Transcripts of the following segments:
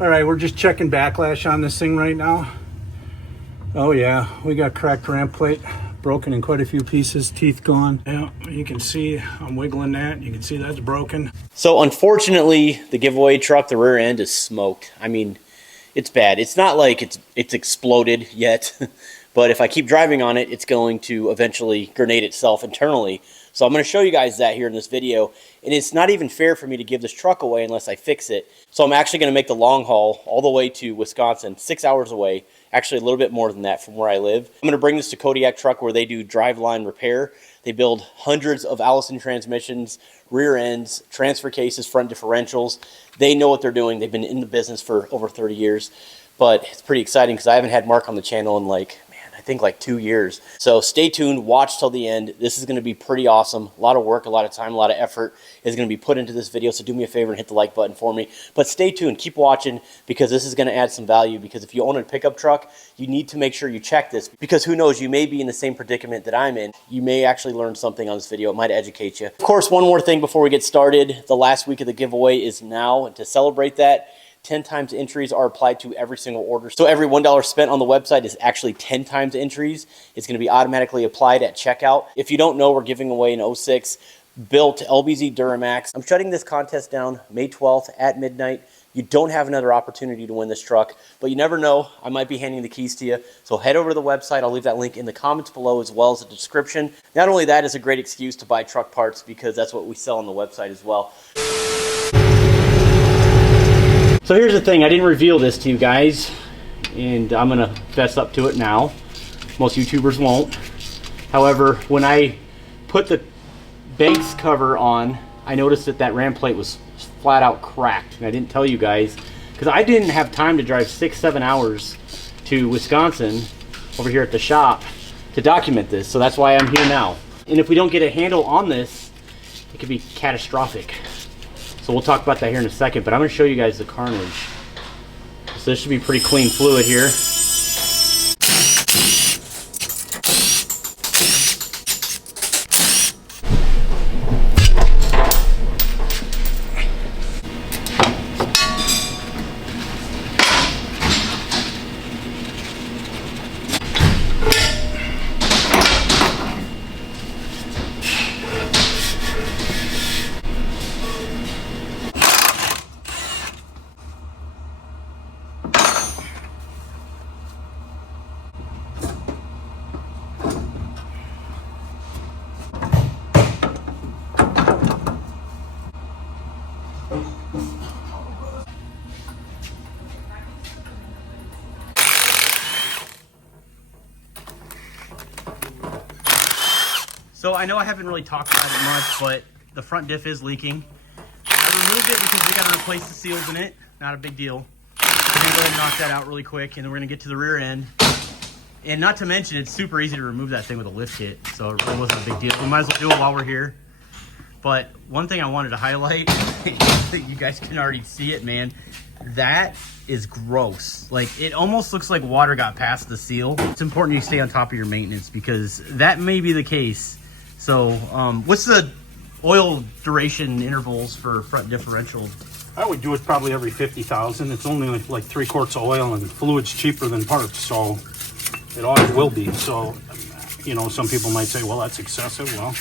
All right, we're just checking backlash on this thing right now. Oh yeah, we got cracked ramp plate, broken in quite a few pieces, teeth gone. Yeah, you can see I'm wiggling that. You can see that's broken. So unfortunately, the giveaway truck, the rear end is smoked. I mean, it's bad. It's not like it's exploded yet, but if I keep driving on it, it's going to eventually grenade itself internally. So I'm going to show you guys that here in this video, and it's not even fair for me to give this truck away unless I fix it. So I'm actually going to make the long haul all the way to Wisconsin, 6 hours away, actually a little bit more than that from where I live. I'm going to bring this to Kodiak Truck where they do driveline repair. They build hundreds of Allison transmissions, rear ends, transfer cases, front differentials. They know what they're doing. They've been in the business for over 30 years, but it's pretty exciting because I haven't had Mark on the channel in I think like 2 years. So stay tuned, watch till the end. This is going to be pretty awesome. A lot of work, a lot of time, a lot of effort is going to be put into this video. So do me a favor and hit the like button for me. But stay tuned, keep watching, because this is going to add some value. Because if you own a pickup truck, you need to make sure you check this, because who knows, you may be in the same predicament that I'm in. You may actually learn something on this video. It might educate you. Of course, one more thing before we get started. The last week of the giveaway is now, and to celebrate that, 10 times entries are applied to every single order. So every $1 spent on the website is actually 10 times entries. It's going to be automatically applied at checkout. If you don't know, we're giving away an 06 built LBZ Duramax. I'm shutting this contest down May 12th at midnight. You don't have another opportunity to win this truck, but you never know. I might be handing the keys to you. So head over to the website. I'll leave that link in the comments below as well as the description. Not only that, it's a great excuse to buy truck parts because that's what we sell on the website as well. So here's the thing, I didn't reveal this to you guys, and I'm gonna fess up to it now. Most YouTubers won't. However, when I put the Banks cover on, I noticed that that ram plate was flat out cracked, and I didn't tell you guys because I didn't have time to drive 6-7 hours to Wisconsin over here at the shop to document this. So that's why I'm here now. And if we don't get a handle on this, it could be catastrophic. So we'll talk about that here in a second, but I'm going to show you guys the carnage. So this should be pretty clean fluid here. So I know I haven't really talked about it much, but the front diff is leaking. I removed it because we got to replace the seals in it. Not a big deal. We're going to go ahead and knock that out really quick, and then we're going to get to the rear end. And not to mention, it's super easy to remove that thing with a lift kit, so it really wasn't a big deal. We might as well do it while we're here. But one thing I wanted to highlight, you guys can already see it, man. That is gross. Like, it almost looks like water got past the seal. It's important you stay on top of your maintenance because that may be the case. So what's the oil duration intervals for front differential? I would do it probably every 50,000. It's only like 3 quarts of oil, and fluid's cheaper than parts, so it always will be. So, you know, some people might say, well, that's excessive. Well,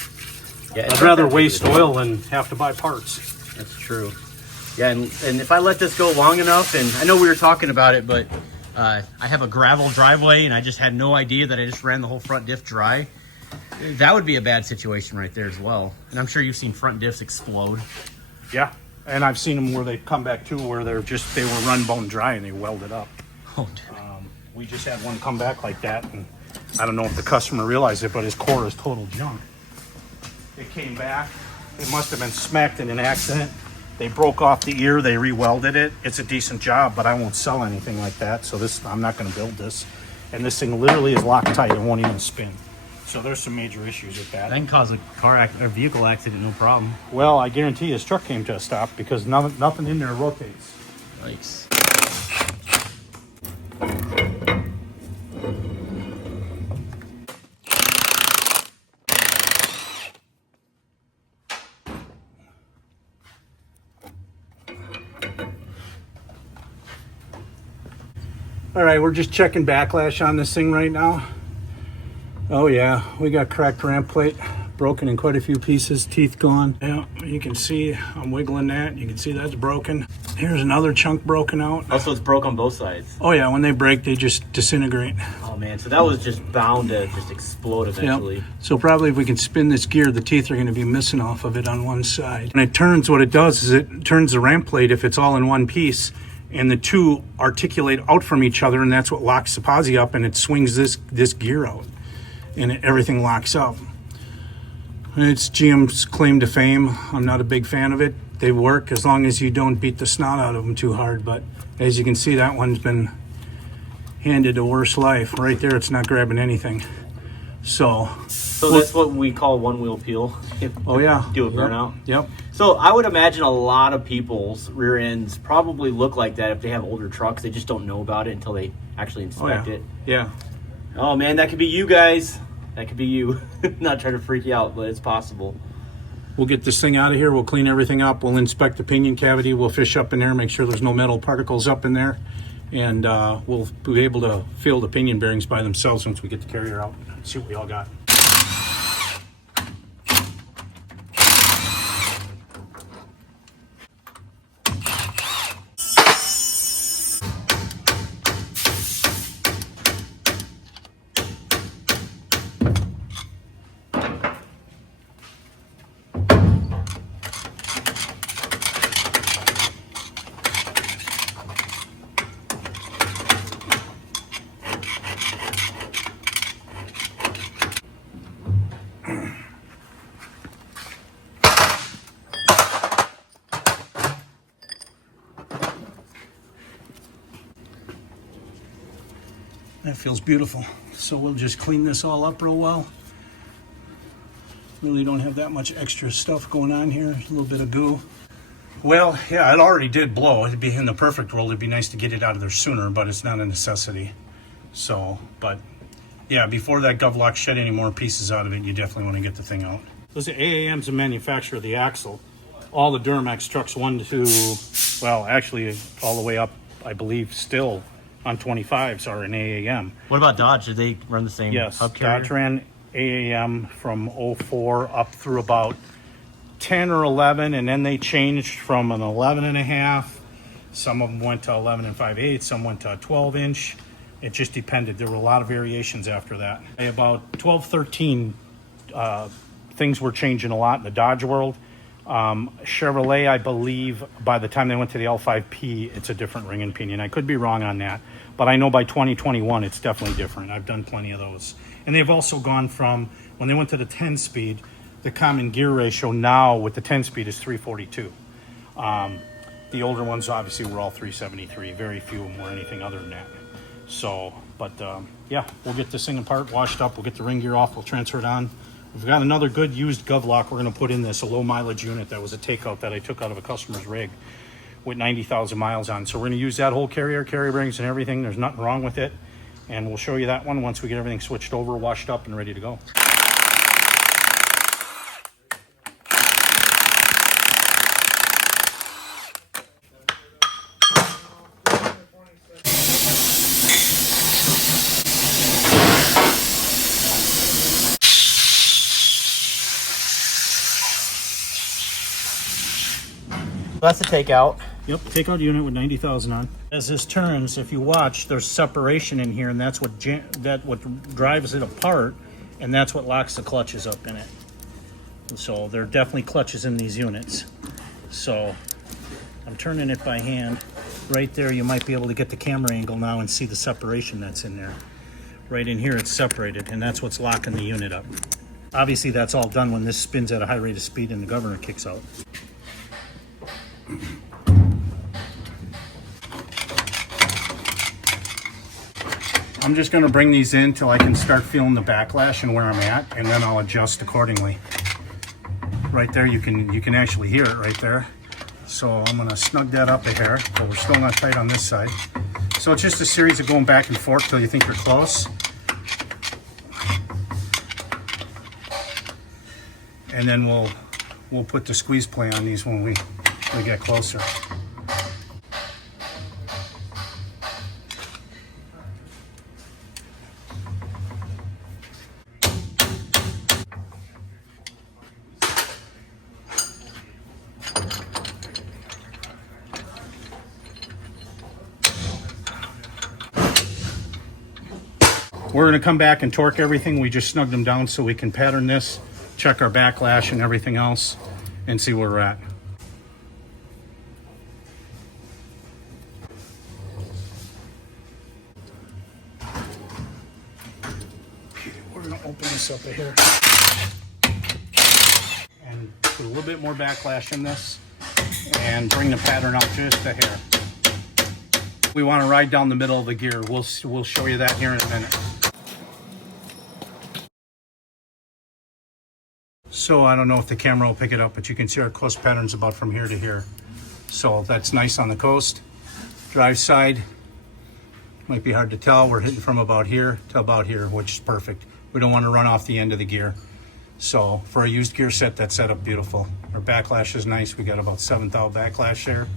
yeah, I'd rather waste oil than have to buy parts. That's true. Yeah, and if I let this go long enough, and I know we were talking about it, but I have a gravel driveway, and I just had no idea that I just ran the whole front diff dry. That would be a bad situation right there as well. And I'm sure you've seen front diffs explode. Yeah, and I've seen them where they come back too, where they were run bone dry and they welded up. Oh, we just had one come back like that, and I don't know if the customer realized it, but his core is total junk. It came back. It must have been smacked in an accident. They broke off the ear. They re-welded it. It's a decent job, but I won't sell anything like that. So I'm not going to build this. And this thing literally is locked tight. It won't even spin. So there's some major issues with that. That can cause a vehicle accident, no problem. Well, I guarantee his truck came to a stop because nothing in there rotates. Nice. All right, we're just checking backlash on this thing right now. Oh yeah, we got cracked ramp plate, broken in quite a few pieces, teeth gone. Yeah, you can see I'm wiggling that. You can see that's broken. Here's another chunk broken out. Also, it's broke on both sides. Oh yeah, when they break, they just disintegrate. Oh man, so that was just bound to just explode eventually. Yep. So probably if we can spin this gear, the teeth are going to be missing off of it on one side. When it turns, what it does is it turns the ramp plate if it's all in one piece, and the two articulate out from each other, and that's what locks the posi up, and it swings this gear out, and everything locks up. And it's GM's claim to fame. I'm not a big fan of it. They work as long as you don't beat the snot out of them too hard, but as you can see, that one's been handed a worse life. Right there, it's not grabbing anything. So that's what we call one wheel peel. Oh yeah. Do a burnout. Yep. So I would imagine a lot of people's rear ends probably look like that if they have older trucks. They just don't know about it until they actually inspect it. Yeah. Oh man, that could be you guys. That could be you. Not trying to freak you out, but it's possible. We'll get this thing out of here. We'll clean everything up. We'll inspect the pinion cavity. We'll fish up in there, make sure there's no metal particles up in there. And we'll be able to feel the pinion bearings by themselves once we get the carrier out. See what we all got. That feels beautiful. So we'll just clean this all up real well. Really don't have that much extra stuff going on here. A little bit of goo. Well, yeah, it already did blow. It'd be in the perfect world. It'd be nice to get it out of there sooner, but it's not a necessity. So, but yeah, before that GovLock shed any more pieces out of it, you definitely want to get the thing out. Those are AAM's the manufacturer of the axle. All the Duramax trucks 1 to, well, actually all the way up, I believe, still on 25s are in AAM. What about Dodge? Did they run the same hub carrier? Dodge ran AAM from 04 up through about 10 or 11, and then they changed from an 11 and a half. Some of them went to 11 and 5/8, some went to a 12-inch. It just depended. There were a lot of variations after that. About 12, 13, things were changing a lot in the Dodge world. Chevrolet, I believe, by the time they went to the L5P, it's a different ring and pinion. I could be wrong on that, but I know by 2021, it's definitely different. I've done plenty of those. And they've also gone from, when they went to the 10-speed, the common gear ratio now with the 10-speed is 342. The older ones obviously were all 373. Very few of them were anything other than that. So, but yeah, we'll get this thing apart, washed up. We'll get the ring gear off. We'll transfer it on. We've got another good used GovLock we're going to put in this, a low mileage unit that was a takeout that I took out of a customer's rig with 90,000 miles on. So we're going to use that whole carrier rings and everything. There's nothing wrong with it. And we'll show you that one once we get everything switched over, washed up, and ready to go. That's the takeout. Yep, takeout unit with 90,000 on. As this turns, if you watch, there's separation in here, and that's what drives it apart, and that's what locks the clutches up in it. So there are definitely clutches in these units. So I'm turning it by hand. Right there, you might be able to get the camera angle now and see the separation that's in there. Right in here, it's separated, and that's what's locking the unit up. Obviously, that's all done when this spins at a high rate of speed and the governor kicks out. I'm just going to bring these in till I can start feeling the backlash and where I'm at, and then I'll adjust accordingly. Right there, you can actually hear it right there. So I'm going to snug that up a hair, but we're still not tight on this side. So it's just a series of going back and forth till you think you're close. And then we'll put the squeeze play on these when we get closer. We're going to come back and torque everything. We just snugged them down so we can pattern this, check our backlash and everything else, and see where we're at. We're going to open this up here and put a little bit more backlash in this and bring the pattern out just a hair. We want to ride down the middle of the gear. We'll show you that here in a minute. So I don't know if the camera will pick it up, but you can see our coast patterns about from here to here. So that's nice on the coast. Drive side, might be hard to tell. We're hitting from about here to about here, which is perfect. We don't want to run off the end of the gear. So for a used gear set, that's set up beautiful. Our backlash is nice. We got about 7 thou backlash there.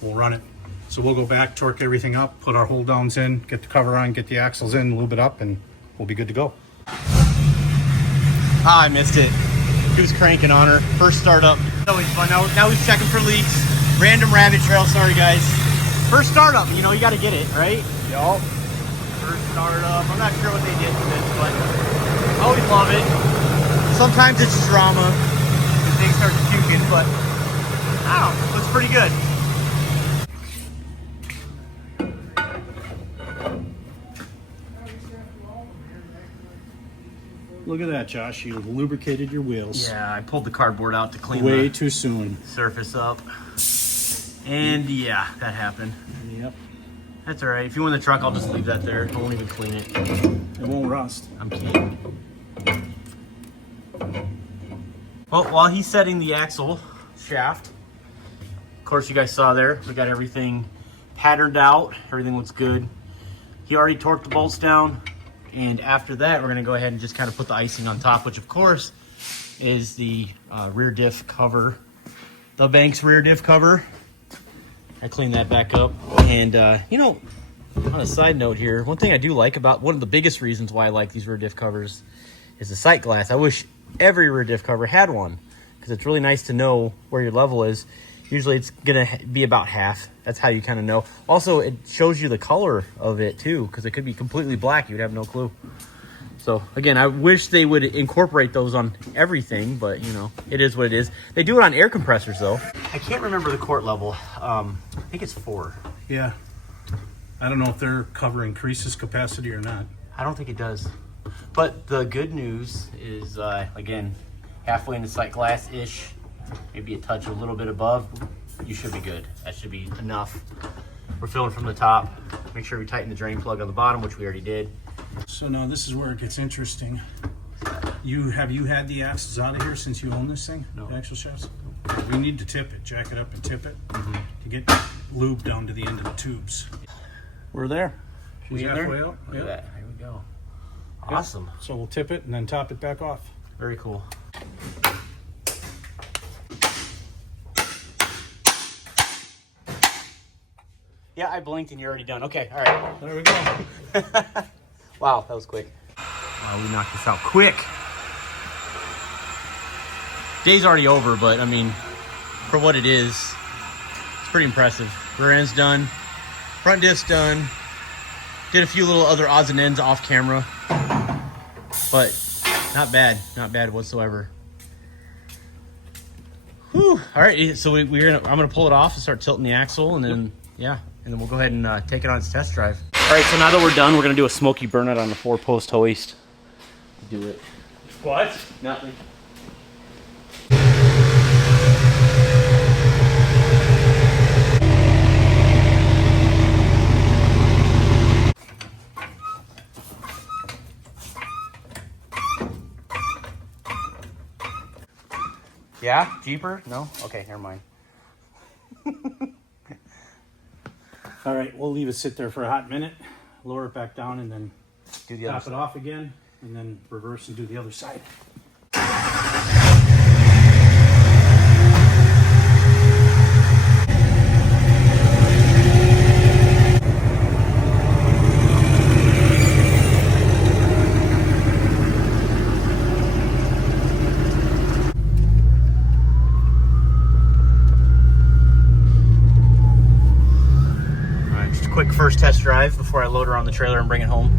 We'll run it. So we'll go back, torque everything up, put our hold downs in, get the cover on, get the axles in, a little bit up, and we'll be good to go. Ah, I missed it. He was cranking on her. First startup. Always fun. Now he's checking for leaks. Random rabbit trail. Sorry, guys. First startup. You know, you got to get it, right? Yup. First startup. I'm not sure what they did for this, but I always love it. Sometimes it's drama when things start puking, but I don't know. Looks pretty good. Look at that, Josh. You lubricated your wheels. Yeah, I pulled the cardboard out to clean Way the too soon. surface up. And yeah, that happened. Yep. That's all right. If you want the truck, I'll just leave that there. I won't even clean it. It won't rust. I'm kidding. Well, while he's setting the axle shaft, of course you guys saw there, we got everything patterned out. Everything looks good. He already torqued the bolts down. And after that, we're gonna go ahead and just kind of put the icing on top, which of course is the rear diff cover. The Banks rear diff cover. I cleaned that back up. And you know, on a side note here, one thing I do like about, one of the biggest reasons why I like these rear diff covers is the sight glass. I wish every rear diff cover had one, because it's really nice to know where your level is. Usually it's gonna be about half. That's how you kind of know. Also, it shows you the color of it too, because it could be completely black. You'd have no clue. So again, I wish they would incorporate those on everything, but you know, it is what it is. They do it on air compressors though. I can't remember the quart level. I think it's 4. Yeah. I don't know if their cover increases capacity or not. I don't think it does. But the good news is, again, halfway in the sight glass-ish, maybe a touch a little bit above, you should be good. That should be enough. We're filling from the top. Make sure we tighten the drain plug on the bottom, which we already did. So now this is where it gets interesting. Have you had the axles out of here since you own this thing? No. The axle shafts? We need to tip it, jack it up and tip it to get lube down to the end of the tubes. We're there. She's halfway out. Look at that. Here we go. Awesome. So we'll tip it and then top it back off. Very cool. Yeah, I blinked and you're already done. Okay, all right. There we go. Wow, that was quick. Wow, we knocked this out quick. Day's already over, but I mean, for what it is, it's pretty impressive. Rear end's done. Front diff's done. Did a few little other odds and ends off camera. But not bad whatsoever. Whew. All right, so I'm gonna pull it off and start tilting the axle, and then and then we'll go ahead and take it on its test drive. All right, so now that we're done, we're gonna do a smoky burnout on the 4-post hoist. Do it. What? Nothing. Yeah? Jeeper? No? Okay, never mind. All right, we'll leave it sit there for a hot minute, lower it back down, and then Do the top other it off again, and then reverse and do the other side. Quick first test drive before I load her on the trailer and bring it home.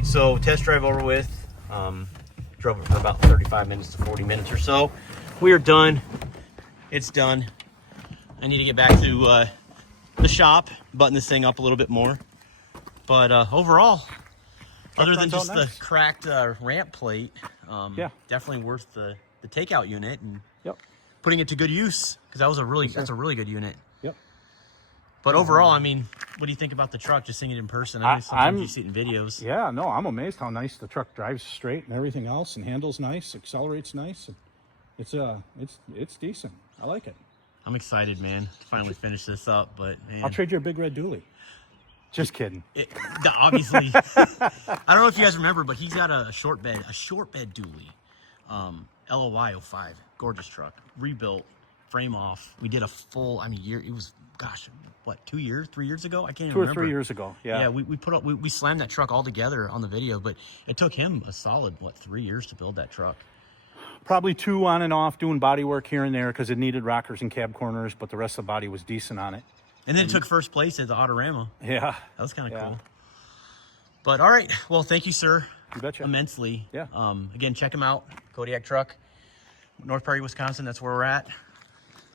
right, so test drive over with. Drove it for about 35 minutes to 40 minutes or so. We are done. It's done. I need to get back to the shop, button this thing up a little bit more. But overall, other than just the cracked ramp plate, definitely worth the takeout unit and putting it to good use, because that's a really good unit. Yep. But overall, I mean, what do you think about the truck? Just seeing it in person. I know sometimes you see it in videos. Yeah, no, I'm amazed how nice the truck drives straight and everything else, and handles nice, accelerates nice. And it's decent. I like it. I'm excited, man, to finally finish this up. But man, I'll trade you a big red dually. Just kidding. Obviously, I don't know if you guys remember, but he's got a short bed dually, LOY 05, gorgeous truck, rebuilt, frame off. We did a full, year. It was, gosh, what, 2 years, 3 years ago? I can't even remember. 2 or 3 years ago. Yeah. Yeah, we slammed that truck all together on the video, but it took him a solid 3 years to build that truck. Probably 2 on and off, doing body work here and there because it needed rockers and cab corners, but the rest of the body was decent on it. And then it took first place at the Autorama. Yeah. That was kind of cool. But all right, well, thank you, sir. You betcha. Immensely. Yeah. Again, check him out. Kodiak Truck, North Prairie, Wisconsin. That's where we're at.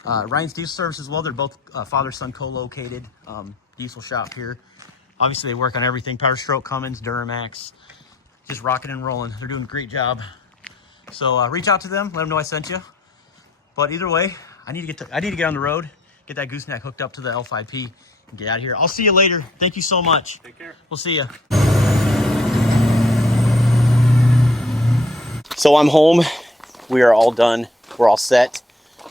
Ryan's Diesel Service as well. They're both father-son co-located diesel shop here. Obviously, they work on everything: Power Stroke, Cummins, Duramax. Just rocking and rolling. They're doing a great job. So reach out to them. Let them know I sent you. But either way, I need to get on the road, get that gooseneck hooked up to the L5P, and get out of here. I'll see you later. Thank you so much. Take care. We'll see you. So I'm home. We are all done. We're all set.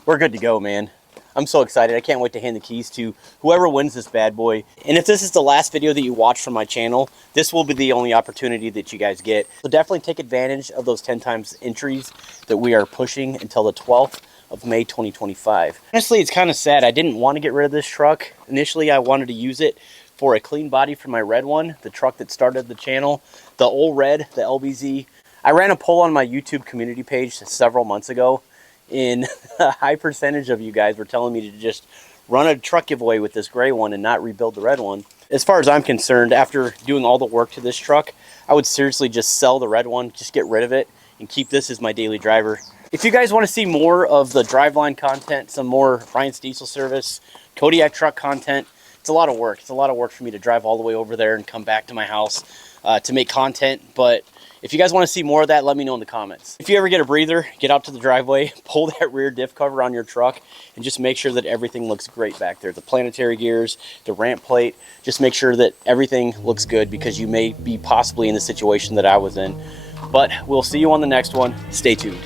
We're good to go, man. I'm so excited. I can't wait to hand the keys to whoever wins this bad boy. And if this is the last video that you watch from my channel, this will be the only opportunity that you guys get. So definitely take advantage of those 10 times entries that we are pushing until the 12th of May 2025. Honestly, it's kind of sad. I didn't want to get rid of this truck. Initially, I wanted to use it for a clean body for my red one, the truck that started the channel, the old red, the LBZ. I ran a poll on my YouTube community page several months ago, and a high percentage of you guys were telling me to just run a truck giveaway with this gray one and not rebuild the red one. As far as I'm concerned, after doing all the work to this truck, I would seriously just sell the red one, just get rid of it, and keep this as my daily driver. If you guys want to see more of the driveline content, some more Ryan's Diesel Service, Kodiak truck content, it's a lot of work. It's a lot of work for me to drive all the way over there and come back to my house to make content. But if you guys want to see more of that, let me know in the comments. If you ever get a breather, get out to the driveway, pull that rear diff cover on your truck, and just make sure that everything looks great back there. The planetary gears, the ramp plate, just make sure that everything looks good, because you may be possibly in the situation that I was in. But we'll see you on the next one. Stay tuned.